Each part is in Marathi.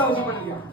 Hallelujah.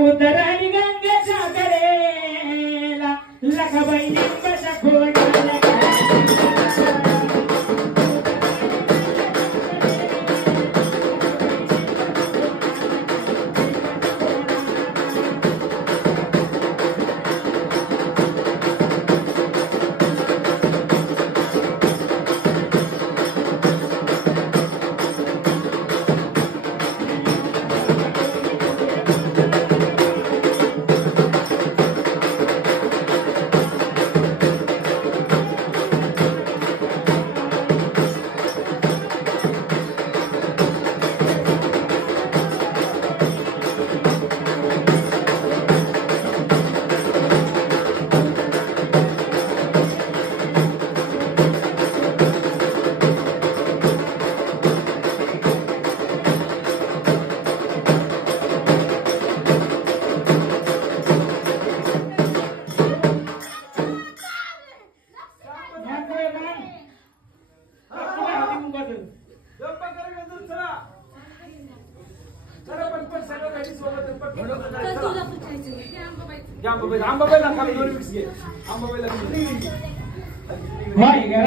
उतराली गंगेच्या कडेला लखाबाई लिंबाच्या खोडाला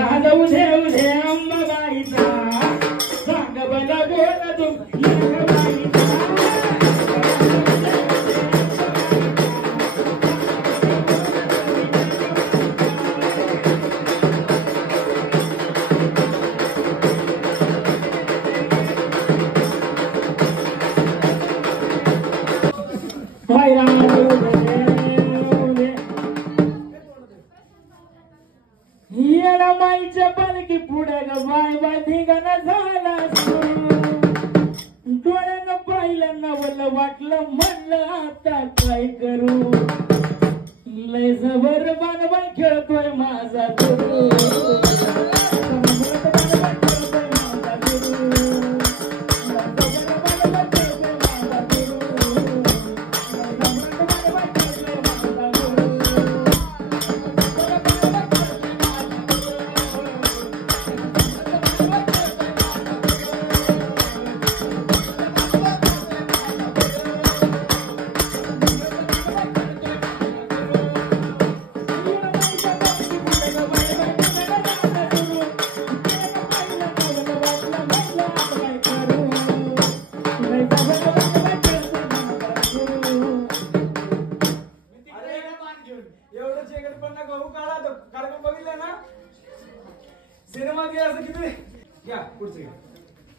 राजा उधे उधे अंबाबाईचा सांग बला बोला तू माईच्या पालखी पुढे ग बाय बाय धिंगाणा झाला डोळ्यानं पाहिलं नवल वाटलं म्हणलं आता काय करू लय जबर बाणबाई खेळतोय माझा गुरु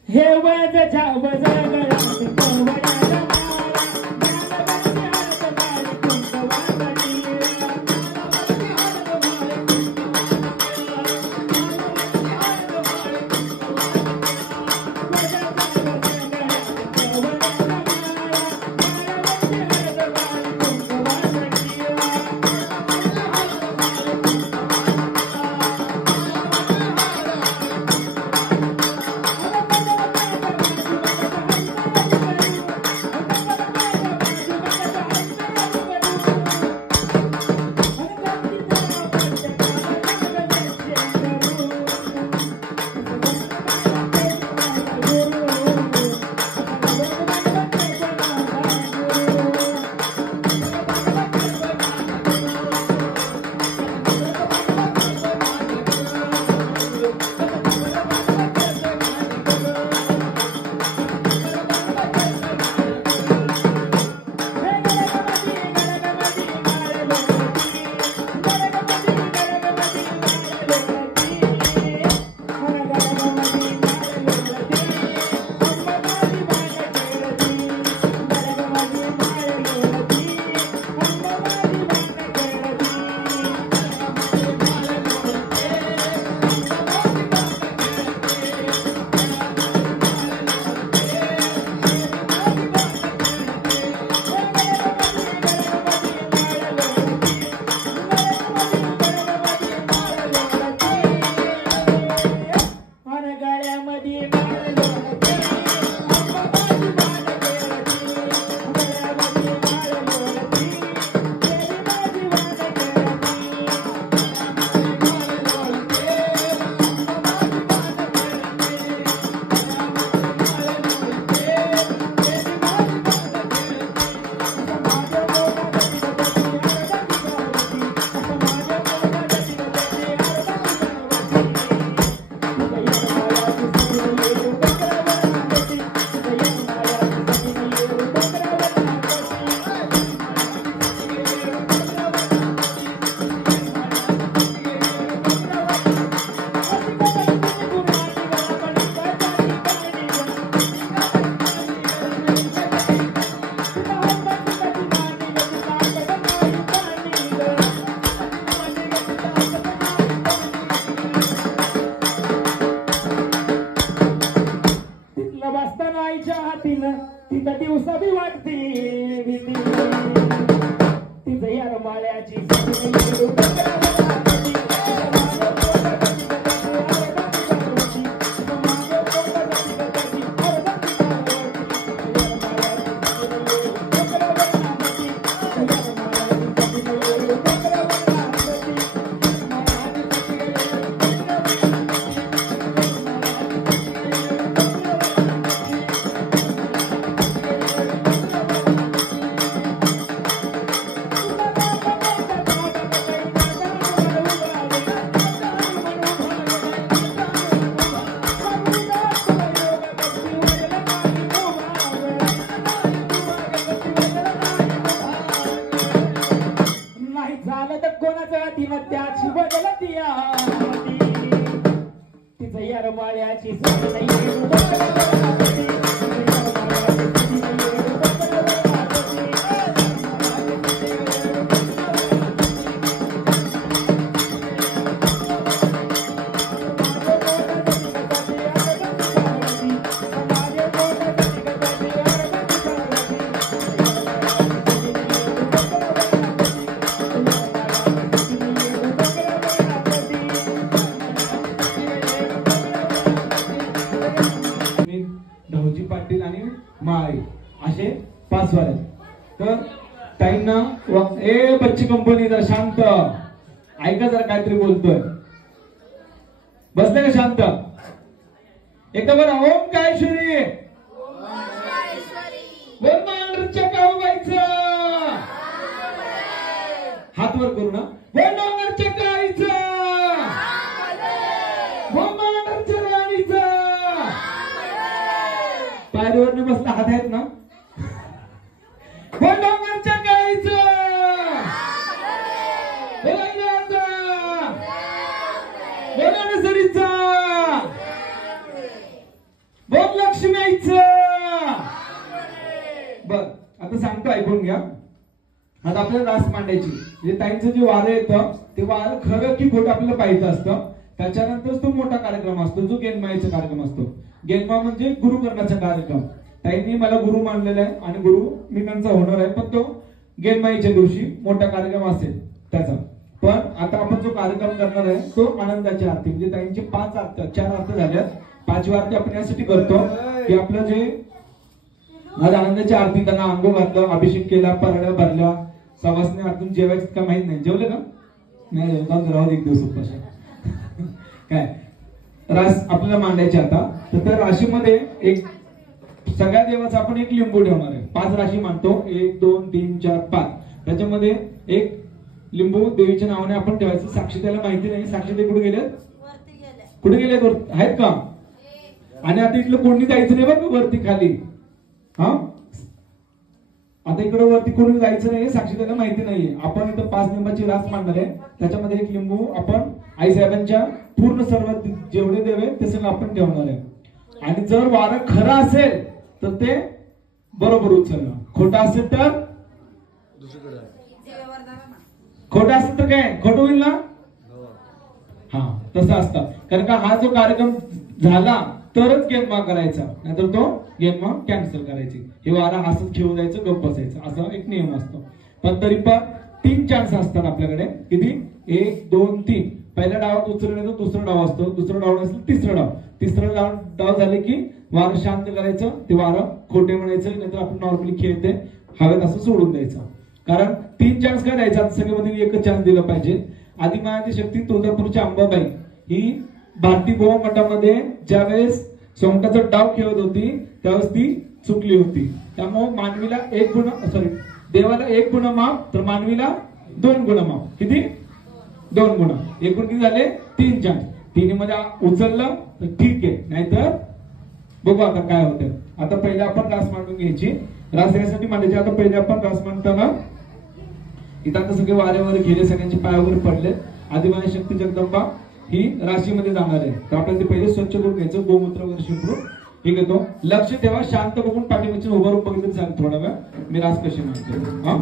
हे वजाच्या तिनं तिथं दिवसा बी वाटते भीती तिचं यार माळ्याची त्याची बदलती तिचं यार माळ्याची ढवजी पाटील आणि माळी असे 5 वाले. तर ताईंना ए बच्ची कंपनी जर शांत ऐका जरा काहीतरी बोलतोय बसले का शांत एकदा बरं ओम कायश्वरी बोल मांडरच्या काऊ गायचं हात वर करू ना बोल डोंगरच्या काळीचं बोल मांडरच्या राणीचं पायरीवर बसला हात आहेत ना बोल डोंगरच्या काळीचं बोल नसरीचा बोल लक्ष्मीचं बर आता सांगतो ऐकून घ्या. आता आपल्याला रास मांडायची म्हणजे ताईंचं जे वारं येतं ते वारं खरं की खोटं आपल्याला पाहिजे असतं. त्याच्यानंतर तो मोठा कार्यक्रम असतो जो गेनमाईचा कार्यक्रम असतो. गेनमा म्हणजे गुरु करण्याचा कार्यक्रम. ताईंनी मला गुरु मानलेला आहे आणि गुरु मी त्यांचा होणार आहे पण तो गेनमाईच्या दिवशी मोठा कार्यक्रम असेल त्याचा. पण आता आपण जो कार्यक्रम करणार आहे तो आनंदाची आरती म्हणजे ताईंची 5 आरत्या 4 आरत्या झाल्यात 5वी आरती आपण यासाठी करतो की आपलं जे आज आनंदाची आरती त्यांना अंघोळ घातलं अभिषेक केला परड्या भरल्या सवासने आतून जेवायचं का माहित नाही जेवले का नाही राहू एक दिवस उपाशी काय रास आपल्याला मांडायचे आता. तर त्या राशीमध्ये एक सगळ्या देवाचा आपण एक लिंबू ठेवणार आहे. 5 राशी मांडतो 1 2 3 4 5 त्याच्यामध्ये एक लिंबू देवीच्या नावाने आपण ठेवायचं. साक्षी त्याला माहिती नाही साक्षी ते कुठे गेलेत कुठे गेलेत आहेत का आणि आता इथलं कोणी जायचं नाही बघ वरती खाली हा आता इकडे वरती कोणी जायचं नाही साक्षी त्याला माहिती नाहीये. आपण इथं 5 लिंबाची रास मांडणार आहे त्याच्यामध्ये एक लिंबू आपण आईसाहेबांच्या पूर्ण सर्व जेवढे देव आहेत ते सगळं आपण ठेवणार आहे. आणि जर वारं खरं असेल तर ते बरोबर उचलणं खोटं असेल तर खोटं असेल तर काय खोटं होईल ना हा तसं असतं. कारण का हा जो कार्यक्रम झाला तरच गेनमा करायचा नाहीतर तो गेनमा कॅन्सल करायची. हे वारा हसत खेळून जायचं गप्प बसायचं असा एक नियम असतो. पण तरी पण 3 चान्स असतात आपल्याकडे किती 1 2 3 पहिल्या डावात उचलण्याचा दुसरा डाव असतो दुसरा डाव असेल तिसरा डाव झाले की वारं शांत करायचं ते वारं खोटे म्हणायचं नाहीतर आपण नॉर्मली खेळते हवेत असं सोडून द्यायचं. कारण 3 चान्स काय द्यायचा सगळ्यामध्ये एकच चान्स दिलं पाहिजे. आदिमायाची शक्ती तुळजापूरच्या अंबाबाई ही भारती गोवा मठामध्ये ज्यावेळेस सोंगटाचा डाव खेळत होती त्यावेळेस ती चुकली होती. त्यामुळे मानवीला 1 गुण देवाला 1 गुण माफ तर मानवीला 2 गुण माफ किती 2 गुण एकूण किती झाले 3 चान्स. 3 मध्ये उचललं तर ठीक आहे नाहीतर बघू आता काय होतं. आता पहिले आपण रास मांडून घ्यायची रास यासाठी मांडायची. आता पहिले आपण रास मांडताना इथं आता सगळे वाऱ्यावर गेले सगळ्यांचे पाय वगैरे पडले. आदिमाया शक्ती जगदंबा ही राशीमध्ये जाणार आहे तर आपल्याला ते पहिले स्वच्छ करून घ्यायचं गोमूत्र वगैरे शिंपडून हे घेतो. लक्ष ठेवा शांत बघून पाठीमागून उभारून बघितलं सांग थोडा वेळ मी रास कशी मांडतो हा